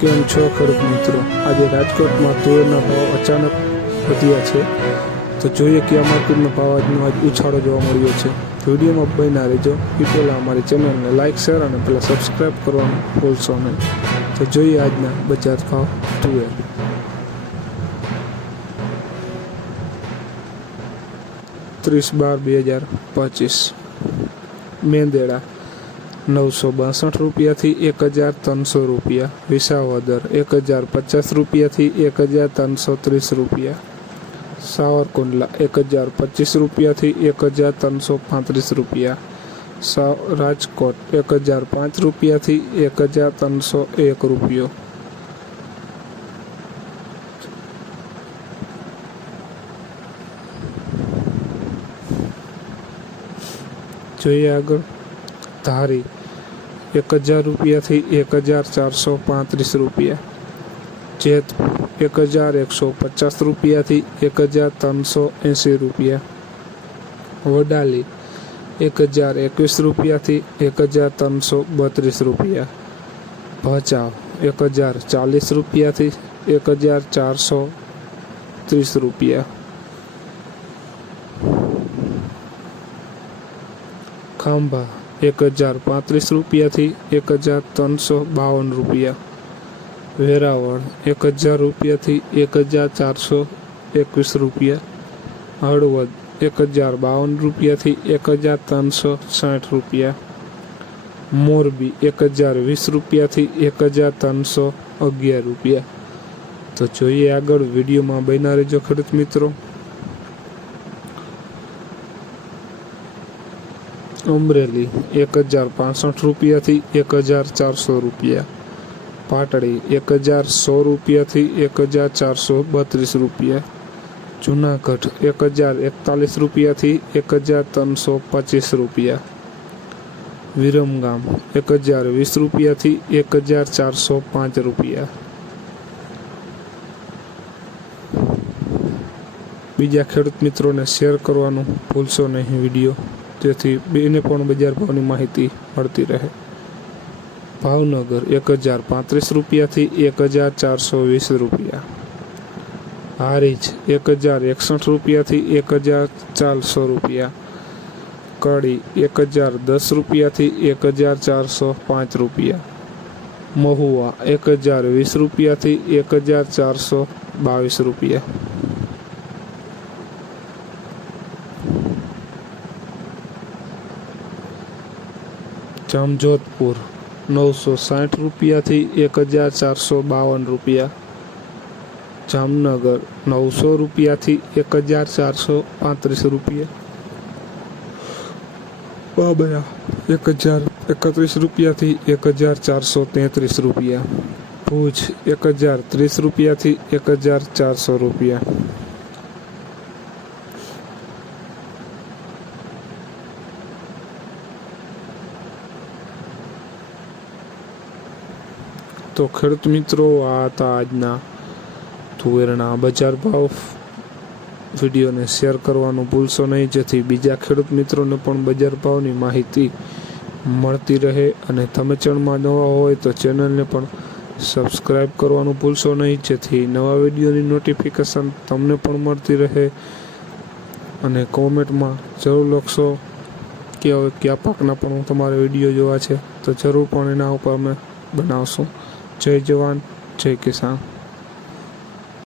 કેમ છો ખેડૂત મિત્રો? આજે રાજકોટમાં તુવેરના ભાવ અચાનક વધ્યા છે, તો જોઈએ કયા માર્કેટનો ભાવ આજનો ઉછાળો જોવા મળ્યો છે. વિડીયોમાં બન્યા રહેજો. એ પહેલાં અમારી ચેનલને લાઇક, શેર અને પહેલાં સબસ્ક્રાઈબ કરવાનું ભૂલશો નહીં. તો જોઈએ આજના બજાર ભાવ તુવેર. ₹30/12/2025 મેંદેડા 962 રૂપિયાથી 1300 રૂપિયા. વિસાવદર 1050 રૂપિયાથી 1330 રૂપિયા. સાવરકુંડલા 1025 રૂપિયાથી 1335 રૂપિયા. રાજકોટ 1005 રૂપિયાથી 1301 રૂપિયો. જોઈએ આગળ ધારી 1000 રૂપિયાથી 1435 રૂપિયા. જેતપુર 1150 રૂપિયાથી 1380 રૂપિયા. વડાલી 1021 રૂપિયાથી 1332 રૂપિયા. ભચાઉ 1040 રૂપિયાથી 1430 રૂપિયા. ખાંભા 1035 રૂપિયાથી 1352 રૂપિયા. વેરાવળ 1000 રૂપિયાથી 1421 રૂપિયા. હળવદ 1052 રૂપિયાથી 1360 રૂપિયા. મોરબી 1020 રૂપિયાથી 1311 રૂપિયા. તો જોઈએ આગળ, વિડીયોમાં બન્યા રહેજો ખેડૂત મિત્રો. અમરેલી 1065 રૂપિયાથી 1400 રૂપિયા. પાટડી 1100 રૂપિયાથી 1432 રૂપિયા. જુનાગઢ 1041 રૂપિયાથી 1325 રૂપિયા. વિરમગામ 1020 રૂપિયાથી 1405 રૂપિયા. બીજા ખેડૂત મિત્રોને શેર કરવાનું ભૂલશો નહીં વિડીયો, જેથી બેને પણ બજાર ભાવની માહિતી મળતી રહે. ભાવનગર 1035 રૂપિયાથી 1420 રૂપિયા. હારીજ 1061 રૂપિયાથી 1400 રૂપિયા. કડી 1010 રૂપિયાથી 1405 રૂપિયા. મહુવા 1020 રૂપિયાથી 1422 રૂપિયા. જામજોધપુર 960 રૂપિયાથી 1452 રૂપિયા. જામનગર 900 રૂપિયાથી 1435 રૂપિયા. બાબરા 1031 રૂપિયાથી 1433 રૂપિયા. ભુજ 1030 રૂપિયાથી 1400 રૂપિયા. તો ખેડૂત મિત્રો, આ હતા આજના તુવેરના બજાર ભાવ. વિડીયોને શેર કરવાનું ભૂલશો નહીં, જેથી બીજા ખેડૂત મિત્રોને પણ બજાર ભાવની માહિતી મળતી રહે. અને તમે ચેનલમાં નવા હોય તો ચેનલને પણ સબસ્ક્રાઈબ કરવાનું ભૂલશો નહીં, જેથી નવા વિડીયોની નોટિફિકેશન તમને પણ મળતી રહે. અને કોમેન્ટમાં જરૂર લખશો કે હવે કયા પાકના પણ તમારે વિડીયો જોવા છે, તો જરૂર પણ એના ઉપર અમે બનાવશું. જય જવાન, જય કિસાન.